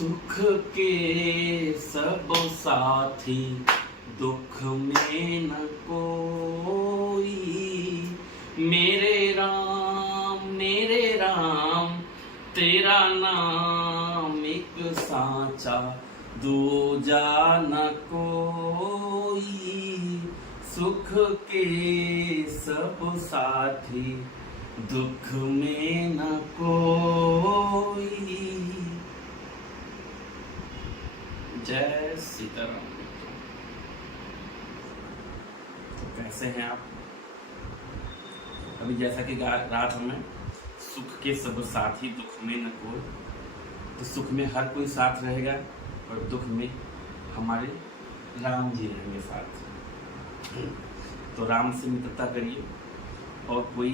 सुख के सब साथी दुख में न कोई। मेरे राम तेरा नाम एक साचा दूजा न कोई। सुख के सब साथी दुख में न कोई। जय सीताराम। तो कैसे हैं आप? अभी जैसा कि रात हमें सुख के सब साथी दुख में न कोई, तो सुख में हर कोई साथ रहेगा और दुख में हमारे राम जी रहेंगे साथ। तो राम से मित्रता करिए और कोई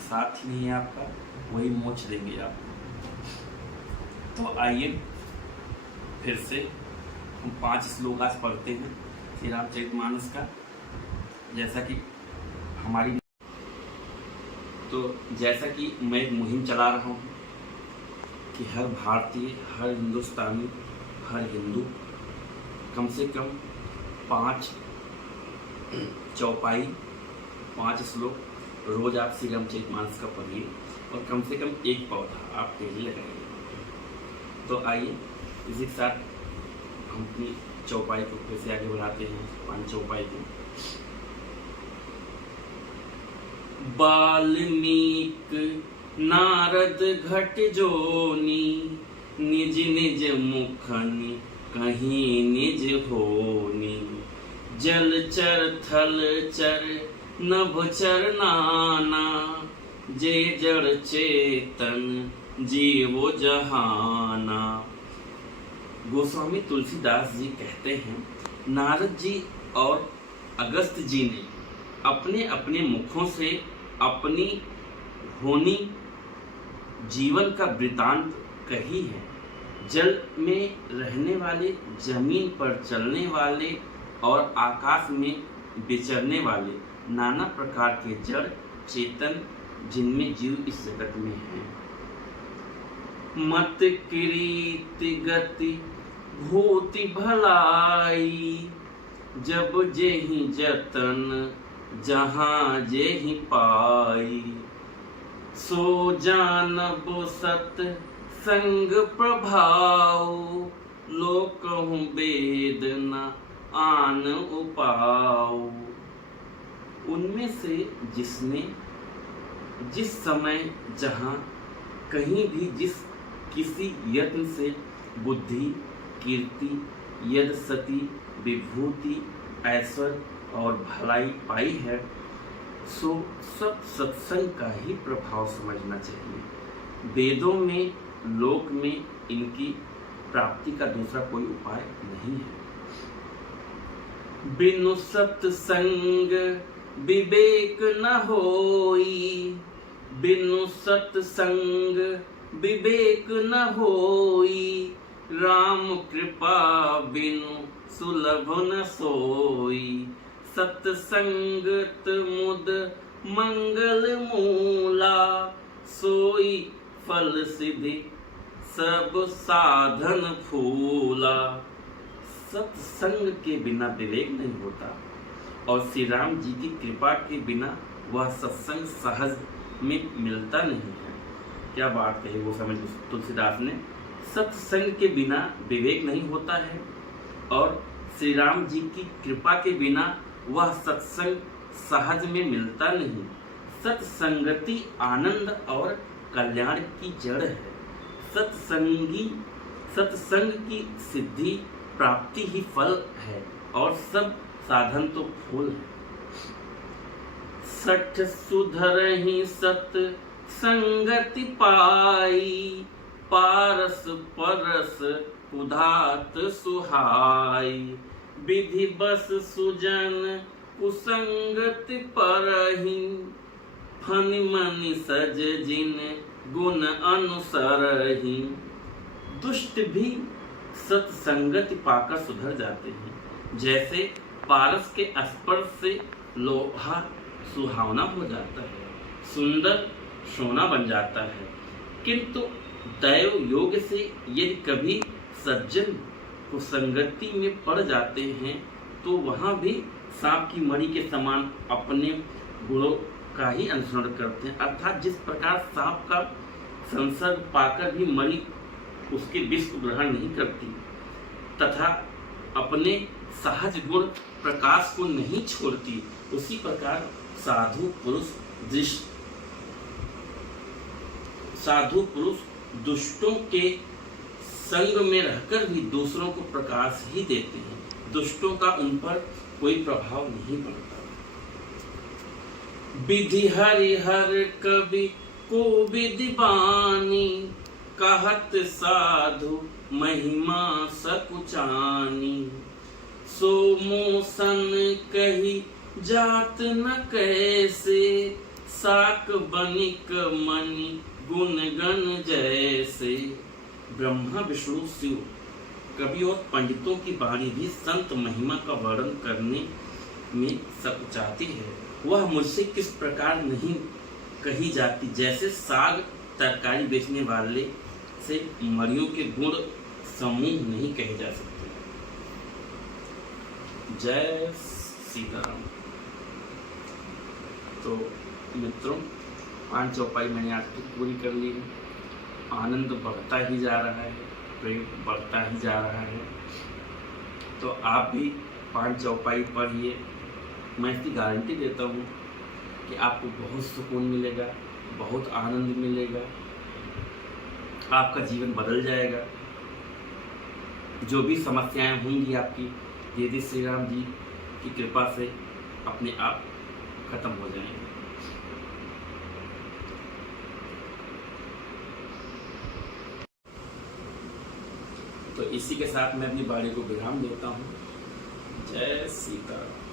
साथ ही नहीं है आपका, वही मोक्ष देंगे आपको। तो आइए फिर से हम 5 श्लोक आज पढ़ते हैं श्री रामचरितमानस का। जैसा कि मैं एक मुहिम चला रहा हूँ कि हर भारतीय, हर हिंदुस्तानी, हर हिंदू कम से कम 5 चौपाई 5 श्लोक रोज आप श्री रामचरितमानस का पढ़िए और कम से कम एक पौधा आप डेली लगाइए। तो आइए इसी के साथ हम अपनी चौपाई को फिर से आगे बढ़ाते हैं। 5 चौपाई को। वाल्मीकि नारद घट जोनी, निज निज मुखनि कहीं निज होनी। जलचर थलचर नभचर नाना, जे जड़ चेतन जीवो जहाना। गोस्वामी तुलसीदास जी कहते हैं, नारद जी और अगस्त जी ने अपने अपने मुखों से अपनी होनी जीवन का वृतांत कही है। जल में रहने वाले, जमीन पर चलने वाले और आकाश में विचरने वाले नाना प्रकार के जड़ चेतन जिनमें जीव इस जगत में हैं। मत किरीति गति भूति भलाई, जब जेहि जतन जहाँ जेहि पाई। सो जानब सत संग प्रभाव, लोकहु वेद न आन उपाव। उनमें से जिसने जिस समय जहाँ कहीं भी जिस किसी यत्न से बुद्धि, कीर्ति, यद सती, विभूति, ऐश्वर्य और भलाई पाई है, सो सब सत्संग का ही प्रभाव समझना चाहिए। वेदों में, लोक में इनकी प्राप्ति का दूसरा कोई उपाय नहीं है। बिनु सत्संग विवेक न होई, बिनु सत्संग विवेक न होई। राम कृपा बिनु सुलभ न सोई। सत्संगत मुद मंगल मूला, सोई फल सिद्धि सब साधन फूला। सत्संग के बिना विवेक नहीं होता और श्री राम जी की कृपा के बिना वह सत्संग सहज में मिलता नहीं है। क्या बात कही वो समझ तुलसीदास ने। सत्संग के बिना विवेक नहीं होता है और श्री राम जी की कृपा के बिना वह सत्संग सहज में मिलता नहीं। सत्संगति आनंद और कल्याण की जड़ है। सत्संग की सिद्धि प्राप्ति ही फल है और सब साधन तो फूल है। सठ सुधरहि सत संगति पाई, पारस परस उधात सुहाई। विधि बस सुजन कुसंगति परहि, फनि मनि सज जिन गुण अनुसरहि। दुष्ट भी सत्संगति पाकर सुधर जाते हैं। जैसे पारस के स्पर्श से लोहा सुहावना हो जाता है, सुंदर सोना बन जाता है, किंतु दैव योग से यदि कभी सज्जन को संगति में पड़ जाते हैं तो वहाँ भी सांप की मणि के समान अपने गुणों का ही अनुसरण करते हैं। अर्थात जिस प्रकार सांप का संसर्ग पाकर भी मणि उसके विष को ग्रहण नहीं करती तथा अपने सहज गुण प्रकाश को नहीं छोड़ती, उसी प्रकार साधु पुरुष दुष्टों के संग में रहकर भी दूसरों को प्रकाश ही देते हैं। दुष्टों का उन पर कोई प्रभाव नहीं पड़ता। विधि हरिहर कवि को विधि बानी, कहत साधु महिमा सकुचानी। सो मोसन कही जात न कैसे, साक बनिक मणि गुण गण जैसे। ब्रह्मा विष्णु शिव कवि और पंडितों की वाणी भी संत महिमा का वर्णन करने में सकुचाती है। वह मुझसे किस प्रकार नहीं कही जाती, जैसे साग तरकारी बेचने वाले से मणियों के गुण समूह नहीं कहे जा सकते। जय सीताराम। तो मित्रों, 5 चौपाई मैंने आज तक पूरी कर ली है। आनंद बढ़ता ही जा रहा है, प्रेम बढ़ता ही जा रहा है। तो आप भी 5 चौपाई पढ़िए। मैं इसकी गारंटी देता हूँ कि आपको बहुत सुकून मिलेगा, बहुत आनंद मिलेगा, आपका जीवन बदल जाएगा। जो भी समस्याएं होंगी आपकी, यदि श्री राम जी की कृपा से अपने आप खत्म हो जाएंगे। तो इसी के साथ मैं अपनी वाणी को विराम देता हूँ। जय सीताराम।